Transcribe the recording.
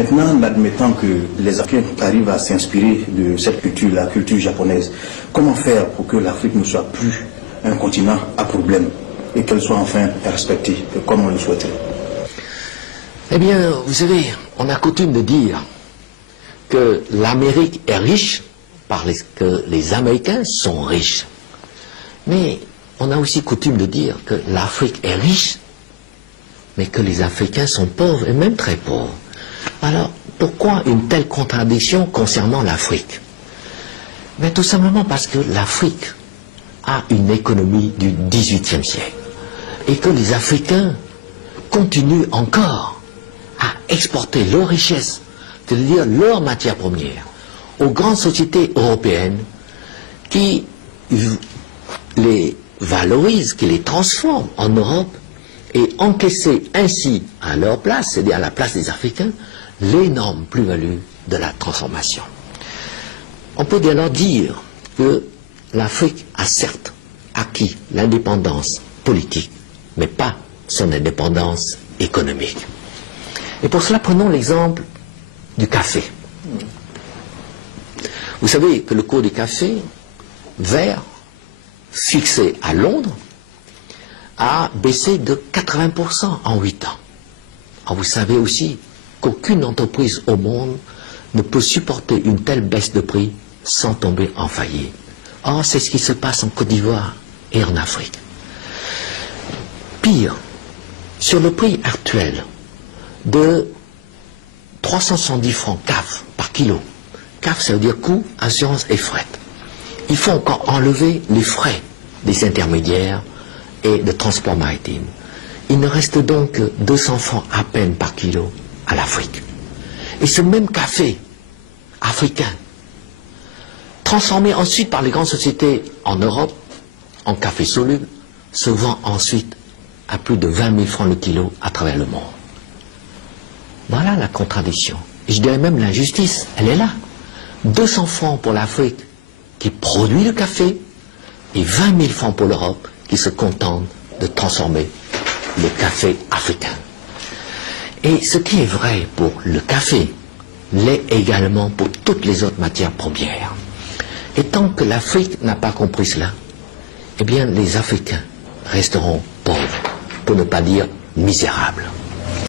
Maintenant, admettant que les Africains arrivent à s'inspirer de cette culture, la culture japonaise, comment faire pour que l'Afrique ne soit plus un continent à problème et qu'elle soit enfin respectée comme on le souhaiterait? Eh bien, vous savez, on a coutume de dire que l'Amérique est riche parce que les Américains sont riches. Mais on a aussi coutume de dire que l'Afrique est riche, mais que les Africains sont pauvres, et même très pauvres. Alors, pourquoi une telle contradiction concernant l'Afrique? Mais tout simplement parce que l'Afrique a une économie du XVIIIe siècle, et que les Africains continuent encore à exporter leurs richesses, c'est-à-dire leurs matières premières, aux grandes sociétés européennes qui les valorisent, qui les transforment en Europe et encaisser ainsi à leur place, c'est-à-dire à la place des Africains, l'énorme plus-value de la transformation. On peut dès lors dire que l'Afrique a certes acquis l'indépendance politique, mais pas son indépendance économique. Et pour cela, prenons l'exemple du café. Vous savez que le cours du café vert, fixé à Londres, a baissé de 80% en 8 ans. Alors vous savez aussi qu'aucune entreprise au monde ne peut supporter une telle baisse de prix sans tomber en faillite. Or, c'est ce qui se passe en Côte d'Ivoire et en Afrique. Pire, sur le prix actuel de 370 francs CAF par kilo, CAF ça veut dire coût, assurance et fret, il faut encore enlever les frais des intermédiaires et de transport maritime. Il ne reste donc que 200 francs à peine par kilo à l'Afrique. Et ce même café africain, transformé ensuite par les grandes sociétés en Europe, en café soluble, se vend ensuite à plus de 20 000 francs le kilo à travers le monde. Voilà la contradiction. Et je dirais même l'injustice, elle est là. 200 francs pour l'Afrique qui produit le café et 20 000 francs pour l'Europe qui se contente de transformer le café africain. Et ce qui est vrai pour le café l'est également pour toutes les autres matières premières. Et tant que l'Afrique n'a pas compris cela, eh bien les Africains resteront pauvres, pour ne pas dire misérables.